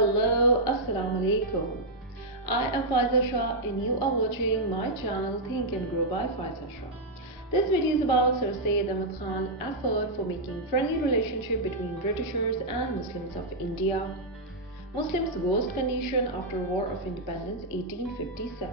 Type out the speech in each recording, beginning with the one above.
Hello, Assalamu alaikum. I am Faiza Shah and you are watching my channel Think and Grow by Faiza Shah. This video is about Sir Syed Ahmad Khan's effort for making friendly relationship between Britishers and Muslims of India. Muslims' worst condition after War of Independence 1857.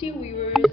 Dear viewers,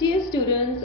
Dear students,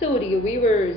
So dear viewers,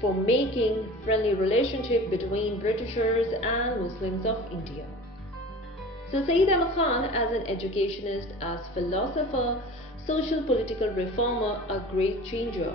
for making friendly relationship between Britishers and Muslims of India. So Syed Ahmad Khan, as an educationist, as philosopher, social political reformer, a great changer,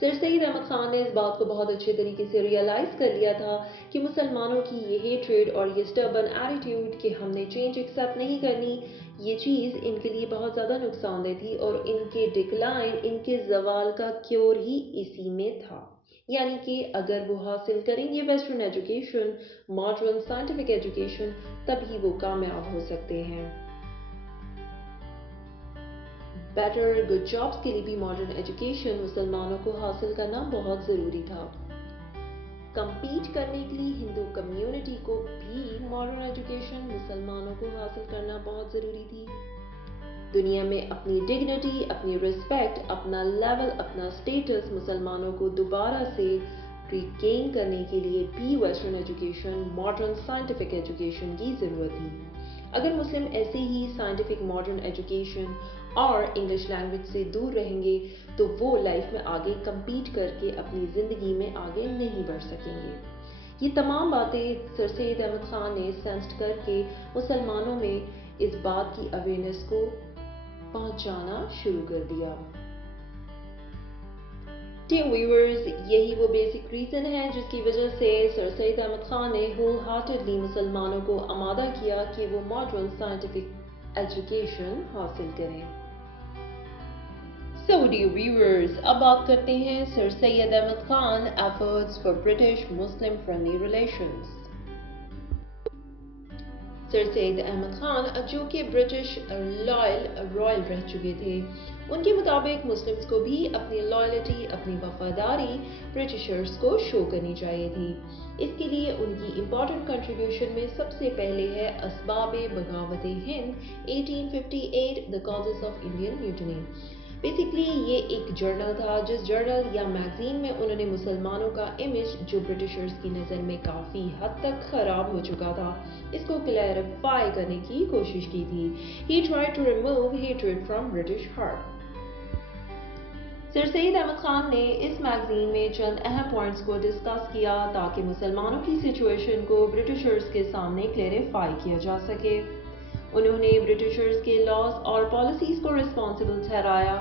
سر سید احمد خان نے اس بات کو بہت اچھے طریقے سے realise کر لیا تھا کہ مسلمانوں کی یہ ہیٹریڈ اور یہ سٹربن ایٹیٹیوڈ کہ ہم نے چینج ایکسیپٹ نہیں کرنی، یہ چیز ان کے لیے بہت زیادہ نقصان دہ تھی اور ان کے ڈکلائن، ان کے زوال کا کیور ہی اسی میں تھا۔ یعنی کہ اگر وہ حاصل کریں گے western education, modern scientific education, تبھی وہ کامیاب ہو سکتے ہیں۔ بیٹر گڈ جابس کے لیے بھی ماڈرن ایجوکیشن مسلمانوں کو حاصل کرنا بہت ضروری تھا۔ کمپیٹ کرنے کے لیے ہندو کمیونٹی کو بھی ماڈرن ایجوکیشن مسلمانوں کو حاصل کرنا بہت ضروری تھی۔ دنیا میں اپنی ڈگنیٹی، اپنی ریسپیکٹ، اپنا لیول، اپنا سٹیٹس مسلمانوں کو دوبارہ سے ریگین کرنے کے لیے بھی western education, modern scientific education کی ضرورت تھی۔ اگر مسلم ایسے ہی سائنٹیفک ماڈرن ایجوکیشن اور انگلش لینگویج سے دور رہیں گے تو وہ لائف میں آگے کمپیٹ کر کے اپنی زندگی میں آگے نہیں بڑھ سکیں گے۔ یہ تمام باتیں سر سید احمد خان نے سینسڈ کر کے مسلمانوں میں اس بات کی اویئرنیس کو پہنچانا شروع کر دیا۔ ڈیئر ویورز، یہی وہ بیسک ریزن ہے جس کی وجہ سے سر سید احمد خان نے ہول ہارٹیڈلی مسلمانوں کو آمادہ کیا کہ وہ ماڈرن سائنٹیفک ایجوکیشن حاصل کریں۔ So dear viewers، اب بات کرتے ہیں سر سید Ahmad Khan efforts for British Muslim friendly relations۔ سر سید احمد خان جو کہ برٹش رائل رہ چکے تھے، ان کے مطابق مسلمز کو بھی اپنی لائلٹی، اپنی وفاداری برٹشرز کو شو کرنی چاہیے تھی۔ اس کے لیے ان کی امپورٹنٹ کنٹریبیوشن میں سب سے پہلے ہے اسباب بغاوت ہند 1858 The Causes of Indian Mutiny۔ Basically یہ ایک جرنل تھا، جس جرنل یا میگزین میں انہوں نے مسلمانوں کا امیج جو برٹشرز کی نظر میں کافی حد تک خراب ہو چکا تھا، اس کو کلیریفائی کرنے کی کوشش کی تھی۔ He tried to remove hatred from British heart۔ سر سید احمد خان نے اس میگزین میں چند اہم پوائنٹس کو ڈسکس کیا تاکہ مسلمانوں کی سچویشن کو برٹشرز کے سامنے کلیریفائی کیا جا سکے۔ انہوں نے برٹشرز کے لاز اور پالیسیز کو ریسپانسبل ٹھہرایا،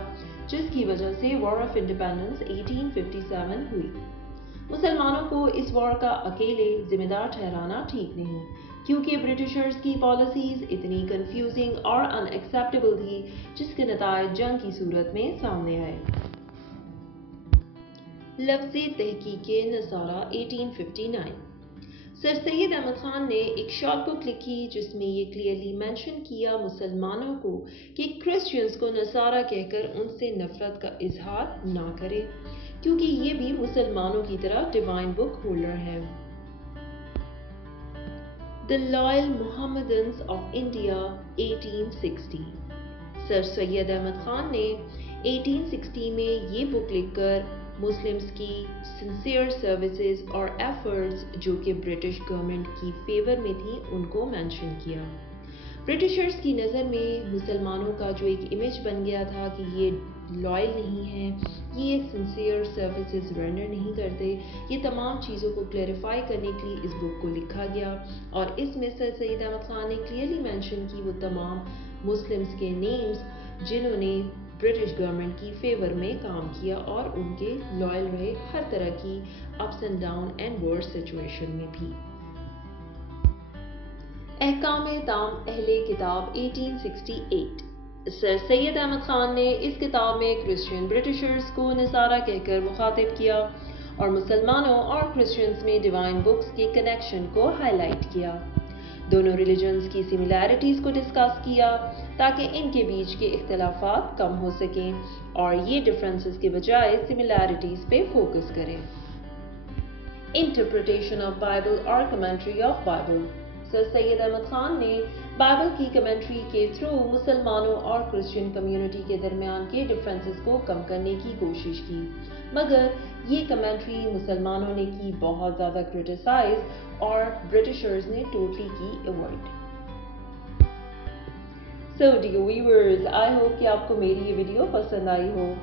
جس کی وجہ سے وار آف انڈیپینڈنس 1857 ہوئی۔ مسلمانوں کو اس وار کا اکیلے ذمہ دار ٹھہرانا ٹھیک نہیں، کیونکہ برٹشرز کی پالیسیز اتنی کنفیوزنگ اور ان ایکسیپٹیبل تھی، جس کے نتائج جنگ کی صورت میں سامنے آئے۔ لفظ تحقیق نصارہ 1859۔ سر سید احمد خان نے ایک شارٹ بک لکھی جس میں یہ کلیئرلی مینشن کیا مسلمانوں کو کہ کرسچنز کو نصارہ کہہ کر ان سے نفرت کا اظہار نہ کرے، کیونکہ یہ بھی مسلمانوں کی طرح ڈیوائن بک ہولڈر ہیں۔ The Loyal Mohammedans of India 1860۔ سر سید احمد خان نے 1860 میں یہ بک لکھ کر مسلمز کی سنسیئر سروسز اور ایفرٹس جو کہ برٹش گورنمنٹ کی فیور میں تھی ان کو مینشن کیا۔ برٹشرز کی نظر میں مسلمانوں کا جو ایک امیج بن گیا تھا کہ یہ لائل نہیں ہیں، یہ سنسیئر سروسز رینڈر نہیں کرتے، یہ تمام چیزوں کو کلیریفائی کرنے کے لیے اس بک کو لکھا گیا، اور اس میں سر سید احمد خان نے کلیئرلی مینشن کی وہ تمام مسلمز کے نیمز جنہوں نے برٹش گورنمنٹ کی فیور میں کام کیا اور ان کے لائل رہے ہر طرح کی ups and down and worse situation میں بھی۔ احکام تام اہل کتاب 1868۔ سر سید احمد خان نے اس کتاب میں کرسچین برٹشرز کو نصارہ کہہ کر مخاطب کیا اور مسلمانوں اور کرسچنز میں ڈیوائن بکس کے کنیکشن کو ہائی لائٹ کیا۔ دونوں ریلیجنز کی سملیرٹیز کو ڈسکس کیا تاکہ ان کے بیچ کے اختلافات کم ہو سکیں اور یہ ڈفرینسز کے بجائے سملیرٹیز پہ فوکس کریں۔ انٹرپریٹیشن آف بائبل اور کمنٹری آف بائبل۔ سر سید احمد خان نے بائبل کی کمنٹری کے تھرو مسلمانوں اور کرسچین کمیونٹی کے درمیان کے ڈفرینسز کو کم کرنے کی کوشش کی، مگر یہ کمنٹری مسلمانوں نے کی بہت زیادہ کرٹیسائز اور برٹشرز نے ٹوٹلی کی avoid. So dear viewers، I hope کہ آپ کو میری یہ ویڈیو پسند آئی ہو۔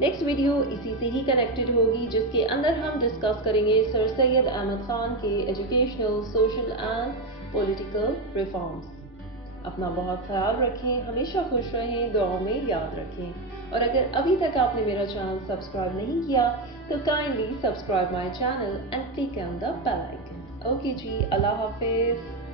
نیکسٹ ویڈیو اسی سے ہی کنیکٹڈ ہوگی جس کے اندر ہم ڈسکس کریں گے سر سید احمد خان کے educational, social and political reforms. اپنا بہت خیال رکھیں، ہمیشہ خوش رہیں، دعاؤں میں یاد رکھیں، اور اگر ابھی تک آپ نے میرا چینل سبسکرائب نہیں کیا تو kindly subscribe my channel and click on the bell icon. Okay جی، اللہ حافظ.